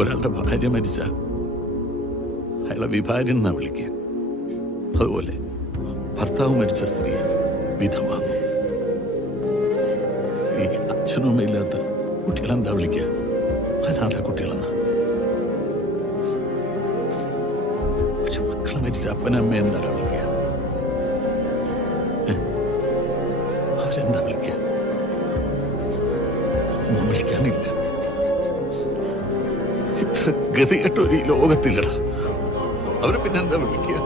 ഒരാളുടെ ഭാര്യ മരിച്ച അയാളെ വിഭാര്യൻ എന്നാ വിളിക്കുക. അതുപോലെ ഭർത്താവ് മരിച്ച സ്ത്രീയെ വിധവാങ്ങും. ഈ അച്ഛനും അമ്മയില്ലാത്ത കുട്ടികളെന്താ വിളിക്കുക? അനാഥ കുട്ടികളെന്നാ. പക്ഷെ മക്കളെ മരിച്ച അപ്പനമ്മ എന്താണ് വിളിക്കുക? അവരെന്താ വിളിക്കുക? ഒന്നും വിളിക്കാനില്ല. ഇത്ര ഗതികെട്ടൊരു ഈ ലോകത്തില്ലടാ. അവരെ പിന്നെന്താ വിളിക്കുക?